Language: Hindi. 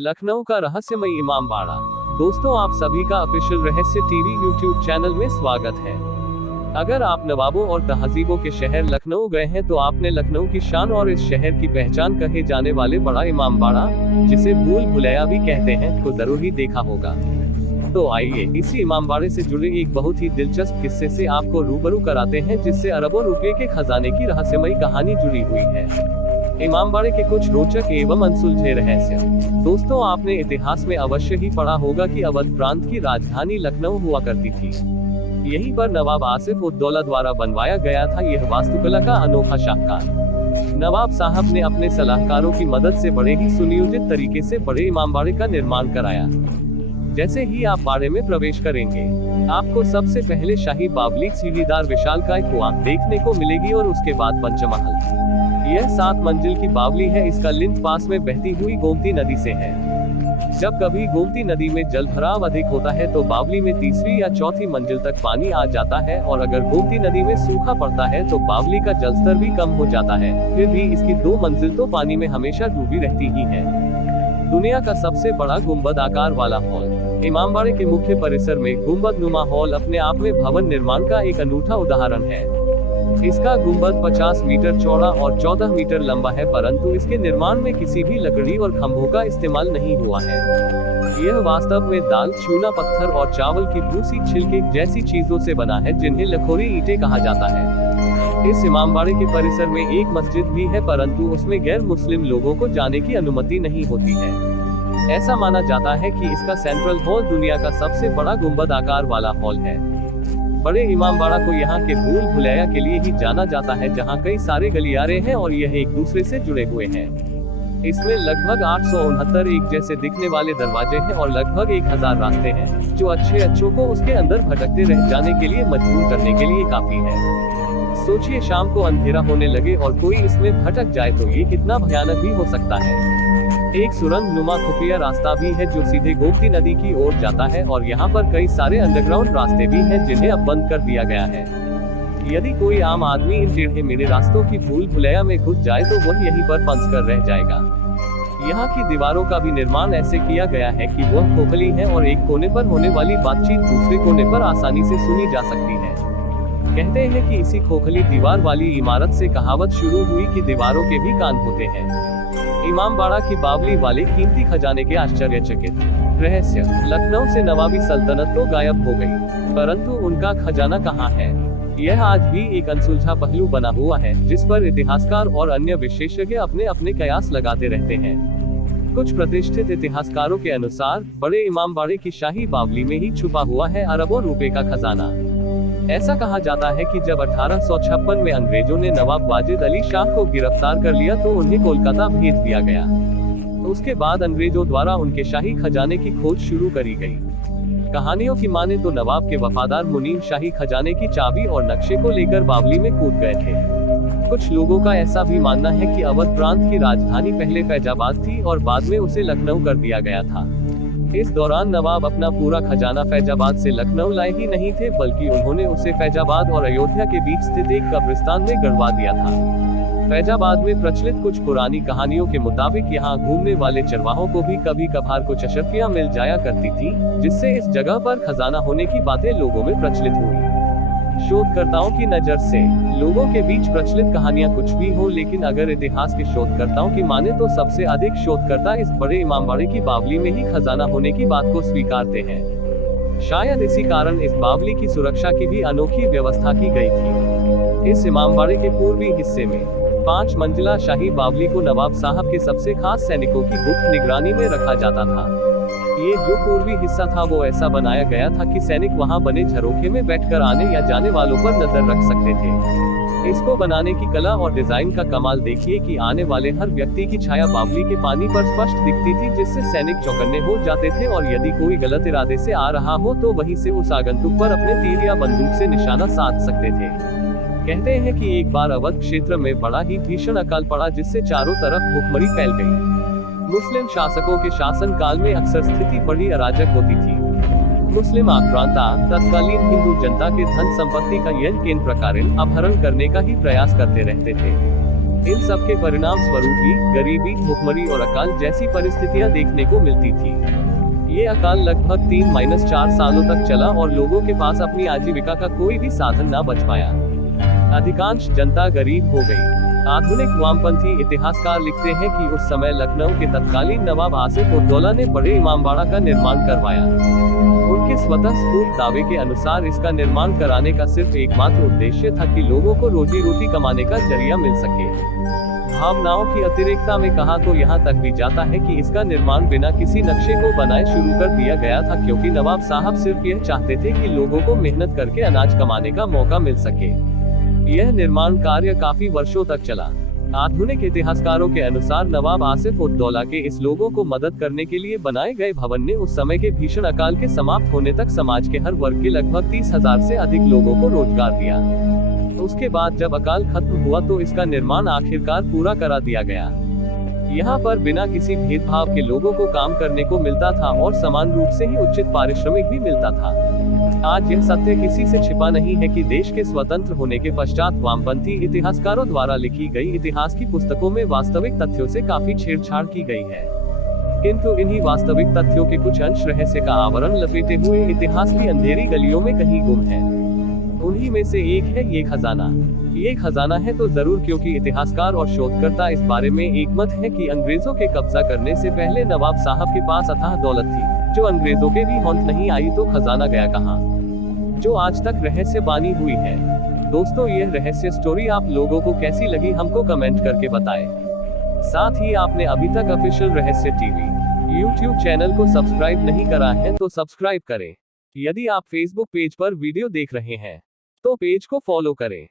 लखनऊ का रहस्यमयी इमामबाड़ा। दोस्तों, आप सभी का ऑफिशियल रहस्य टीवी यूट्यूब चैनल में स्वागत है। अगर आप नवाबों और तहजीबों के शहर लखनऊ गए हैं तो आपने लखनऊ की शान और इस शहर की पहचान कहे जाने वाले बड़ा इमामबाड़ा, जिसे भूल भुलैया भी कहते हैं, को जरूर ही देखा होगा। तो आइए इसी इमामबाड़े से जुड़े एक बहुत ही दिलचस्प किस्से से आपको रूबरू कराते हैं, जिससे अरबों रुपये के खजाने की रहस्यमयी कहानी जुड़ी हुई है। इमामबाड़े के कुछ रोचक एवं अनसुलझे रहस्य। दोस्तों, आपने इतिहास में अवश्य ही पढ़ा होगा कि अवध प्रांत की राजधानी लखनऊ हुआ करती थी। यहीं पर नवाब आसिफ उद-दौला द्वारा बनवाया गया था यह वास्तुकला का अनोखा शाहकार। नवाब साहब ने अपने सलाहकारों की मदद से बड़े ही सुनियोजित तरीके से बड़े इमामबाड़े का निर्माण कराया। जैसे ही आप बाड़े में प्रवेश करेंगे, आपको सबसे पहले शाही बावली सीढ़ीदार विशालकाय कुआं देखने को मिलेगी और उसके बाद पंचमहल। यह 7 मंजिल की बावली है। इसका लिंक पास में बहती हुई गोमती नदी से है। जब कभी गोमती नदी में जल भराव अधिक होता है तो बावली में तीसरी या चौथी मंजिल तक पानी आ जाता है, और अगर गोमती नदी में सूखा पड़ता है तो बावली का जलस्तर भी कम हो जाता है। फिर भी इसकी 2 मंजिल तो पानी में हमेशा डूबी रहती ही है। दुनिया का सबसे बड़ा गुंबद आकार वाला हॉल। इमामबाड़े के मुख्य परिसर में गुंबद नुमा हॉल अपने आप में भवन निर्माण का एक अनूठा उदाहरण है। इसका गुंबद 50 मीटर चौड़ा और 14 मीटर लंबा है, परंतु इसके निर्माण में किसी भी लकड़ी और खंभों का इस्तेमाल नहीं हुआ है। यह वास्तव में दाल, चूना पत्थर और चावल की भूसी छिलके जैसी चीजों से बना है, जिन्हें लखोरी ईंटें कहा जाता है। इस इमामबाड़े के परिसर में एक मस्जिद भी है, परंतु उसमें गैर मुस्लिम लोगों को जाने की अनुमति नहीं होती है। ऐसा माना जाता है कि इसका सेंट्रल हॉल दुनिया का सबसे बड़ा गुंबद आकार वाला हॉल है। बड़े इमामबाड़ा को यहाँ के भूल भुलैया के लिए ही जाना जाता है, जहाँ कई सारे गलियारे हैं और यह एक दूसरे से जुड़े हुए हैं। इसमें लगभग 869 एक जैसे दिखने वाले दरवाजे हैं और लगभग 1000 रास्ते हैं, जो अच्छों को उसके अंदर भटकते रह जाने के लिए मजबूर करने के लिए काफी है। सोचिए, शाम को अंधेरा होने लगे और कोई इसमें भटक जाए तो ये कितना भयानक भी हो सकता है। एक सुरंग नुमा खुफिया रास्ता भी है जो सीधे गोमती नदी की ओर जाता है, और यहाँ पर कई सारे अंडरग्राउंड रास्ते भी हैं जिन्हें अब बंद कर दिया गया है। यदि कोई आम आदमी इन टेढ़े मेढ़े रास्तों की भूल भुलैया में घुस जाए तो वह यहीं पर फंस कर रह जाएगा। यहाँ की दीवारों का भी निर्माण ऐसे किया गया है कि वह खोखली है और एक कोने पर होने वाली बातचीत दूसरे कोने पर आसानी से सुनी जा सकती है। कहते हैं कि इसी खोखली दीवार वाली इमारत से कहावत शुरू हुई कि दीवारों के भी कान होते हैं। इमामबाड़ा की बावली वाले कीमती खजाने के आश्चर्यचकित रहस्य। लखनऊ से नवाबी सल्तनत तो गायब हो गई, परंतु उनका खजाना कहाँ है, यह आज भी एक अनसुलझा पहलू बना हुआ है, जिस पर इतिहासकार और अन्य विशेषज्ञ अपने अपने कयास लगाते रहते हैं। कुछ प्रतिष्ठित इतिहासकारों के अनुसार बड़े इमामबाड़े की शाही बावली में ही छुपा हुआ है अरबों रुपए का खजाना। ऐसा कहा जाता है कि जब 1856 में अंग्रेजों ने नवाब वाजिद अली शाह को गिरफ्तार कर लिया तो उन्हें कोलकाता भेज दिया गया। उसके बाद अंग्रेजों द्वारा उनके शाही खजाने की खोज शुरू करी गई। कहानियों की माने तो नवाब के वफादार मुनीम शाही खजाने की चाबी और नक्शे को लेकर बावली में कूद गए थे। कुछ लोगों का ऐसा भी मानना है कि अवध प्रांत की राजधानी पहले फैजाबाद थी और बाद में उसे लखनऊ कर दिया गया था। इस दौरान नवाब अपना पूरा खजाना फैजाबाद से लखनऊ लाए ही नहीं थे, बल्कि उन्होंने उसे फैजाबाद और अयोध्या के बीच स्थित एक कब्रिस्तान में गड़वा दिया था। फैजाबाद में प्रचलित कुछ पुरानी कहानियों के मुताबिक यहाँ घूमने वाले चरवाहों को भी कभी कभार कुछ अशर्फियाँ मिल जाया करती थी, जिससे इस जगह पर खजाना होने की बातें लोगों में प्रचलित हुई। शोधकर्ताओं की नजर से लोगों के बीच प्रचलित कहानियां कुछ भी हो, लेकिन अगर इतिहास के शोधकर्ताओं की माने तो सबसे अधिक शोधकर्ता इस बड़े इमामबाड़े की बावली में ही खजाना होने की बात को स्वीकारते हैं। शायद इसी कारण इस बावली की सुरक्षा की भी अनोखी व्यवस्था की गई थी। इस इमामबाड़े के पूर्वी हिस्से में 5 मंजिला शाही बावली को नवाब साहब के सबसे खास सैनिकों की गुप्त निगरानी में रखा जाता था। ये जो पूर्वी हिस्सा था वो ऐसा बनाया गया था कि सैनिक वहां बने झरोखे में बैठकर आने या जाने वालों पर नजर रख सकते थे। इसको बनाने की कला और डिजाइन का कमाल देखिए कि आने वाले हर व्यक्ति की छाया बावली के पानी पर स्पष्ट दिखती थी, जिससे सैनिक चौकन्ने हो जाते थे और यदि कोई गलत इरादे से आ रहा हो तो वहीं से उस आगंतुक पर अपने तीर या बंदूक से निशाना साध सकते थे। कहते हैं कि एक बार अवध क्षेत्र में बड़ा ही भीषण अकाल पड़ा, जिससे चारों तरफ भूखमरी फैल गई। मुस्लिम शासकों के शासन काल में अक्सर स्थिति बड़ी अराजक होती थी। मुस्लिम आक्रांता तत्कालीन हिंदू जनता के धन संपत्ति का यन केन प्रकारेण अपहरण करने का ही प्रयास करते रहते थे। इन सब के परिणाम स्वरूप ही गरीबी, भुखमरी और अकाल जैसी परिस्थितियां देखने को मिलती थी। ये अकाल लगभग 3-4 सालों तक चला और लोगों के पास अपनी आजीविका का कोई भी साधन न बच पाया। अधिकांश जनता गरीब हो गई। आधुनिक वामपंथी इतिहासकार लिखते हैं कि उस समय लखनऊ के तत्कालीन नवाब आसिफ उद्दौला ने बड़े इमामबाड़ा का निर्माण करवाया। उनके स्वतः स्फूर्त दावे के अनुसार इसका निर्माण कराने का सिर्फ एकमात्र उद्देश्य था कि लोगों को रोजी रोटी कमाने का जरिया मिल सके। भावनाओं की अतिरेकता में कहा तो यहाँ तक भी जाता है कि इसका निर्माण बिना किसी नक्शे को बनाए शुरू कर दिया गया था, क्योंकि नवाब साहब सिर्फ यह चाहते थे कि लोगों को मेहनत करके अनाज कमाने का मौका मिल सके। यह निर्माण कार्य काफी वर्षों तक चला। आधुनिक इतिहासकारों के अनुसार नवाब आसिफ उद्दौला के इस लोगों को मदद करने के लिए बनाए गए भवन ने उस समय के भीषण अकाल के समाप्त होने तक समाज के हर वर्ग के लगभग 30,000 से अधिक लोगों को रोजगार दिया। उसके बाद जब अकाल खत्म हुआ तो इसका निर्माण आखिरकार पूरा करा दिया गया। यहाँ पर बिना किसी भेदभाव के लोगों को काम करने को मिलता था और समान रूप से ही उचित पारिश्रमिक भी मिलता था। आज यह सत्य किसी से छिपा नहीं है कि देश के स्वतंत्र होने के पश्चात वामपंथी इतिहासकारों द्वारा लिखी गई इतिहास की पुस्तकों में वास्तविक तथ्यों से काफी छेड़छाड़ की गई है, किंतु इन्हीं वास्तविक तथ्यों के कुछ अंश रहस्य का आवरण लपेटे हुए इतिहास की अंधेरी गलियों में कहीं गुम है। उन्हीं में से एक है ये खजाना। ये खजाना है तो जरूर, क्योंकि इतिहासकार और शोधकर्ता इस बारे में एकमत है कि अंग्रेजों के कब्जा करने से पहले नवाब साहब के पास अथाह दौलत थी, जो अंग्रेजों के भी होंठ नहीं आई तो खजाना गया कहाँ, जो आज तक रहस्य बानी हुई है। दोस्तों, यह रहस्य स्टोरी आप लोगों को कैसी लगी हमको कमेंट करके बताएं। साथ ही आपने अभी तक ऑफिशियल रहस्य टीवी यूट्यूब चैनल को सब्सक्राइब नहीं करा है तो सब्सक्राइब करें। यदि आप फेसबुक पेज पर वीडियो देख रहे हैं तो पेज को फॉलो करें।